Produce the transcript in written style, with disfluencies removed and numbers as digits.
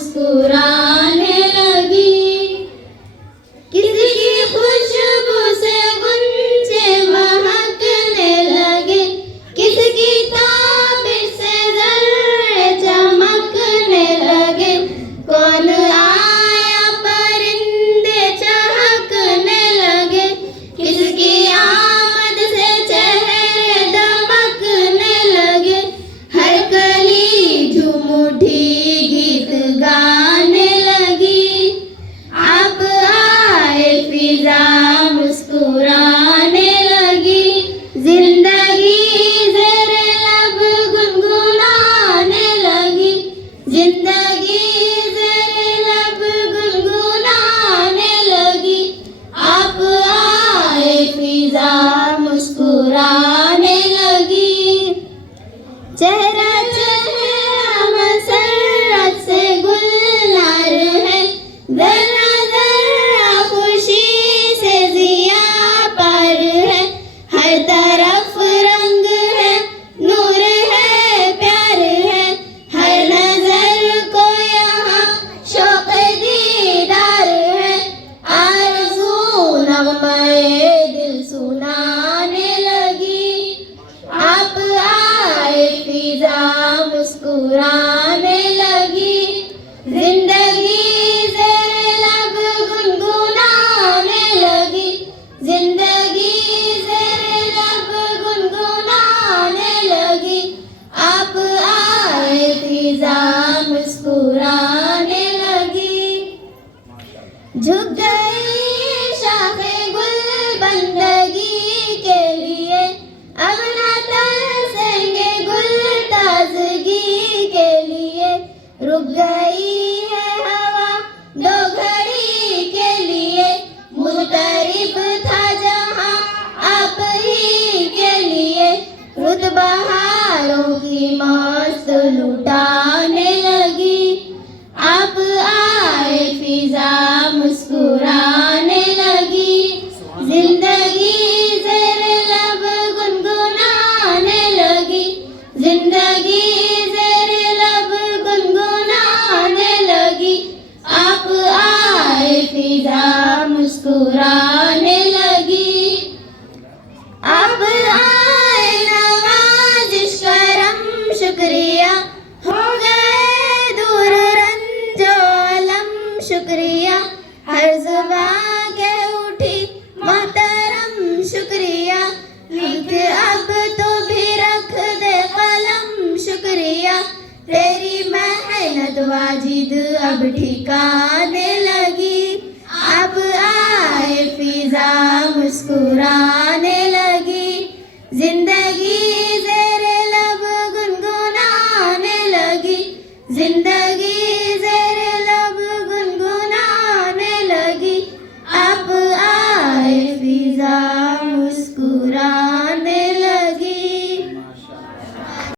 मुस्कुराने लगी। किसकी खुशबू से गुंजे महकने लगे, किसकी ताबीर से ज़र्रे चमकने लगे। कौन आया परिंदे चहकने लगे, किसकी आमद से चेहरे दमकने लगे। हर कली झूम उठी गीत गाने लगी। आप आए फिजा मुस्कुराने लगी। जिंदगी ज़ेरे लब गुनगुनाने लगी, जिंदगी ज़ेरे लब गुनगुनाने लगी। आप आए फिजा मुस्कुराने लगी। चेहरा चेहरा मसरत से गुलजार है, ज़रा ज़रा खुशी से ज़िया पार है। हर तरफ रंग है, नूर है, प्यार है। हर नजर को यहाँ शौक़ दीदार है। आरज़ू नग़्मे दिल सुनाने लगी। आप आए फिजा मुस्कुराने लगी। जिंदगी ज़ेरे लब गुनगुनाने लगी, जिंदगी ज़ेरे लब गुनगुनाने लगी। आप आए फिजा मुस्कुराने लगी। झुक गई शाखे गुल बंदगी के लिए, अब न तरसेंगे गुल ताजगी के लिए। रुक गई है हवा दो घड़ी के लिए, मुस्तरिब था जहां आप ही के लिए। रुत बहारों की मस्त लुटाने लगी। आप आए फिजा मुस्कुराने लगी। जिंदगी ज़ेरे लब गुनगुनाने लगी, जिंदगी ज़ेरे लब गुनगुनाने लगी। आप आए फिजा मुस्कुराने लगी। आप आए नवाज़िश करम शुक्रिया, हो गए दूर रंजो अलम शुक्रिया। हर ज़ुबां के उठी मोहतरम शुक्रिया, लिख अब तो भी रख दे कलम शुक्रिया। तेरी मेहनत वाजिद अब ठिकाने लगी। अब आए फिजा मुस्कुरा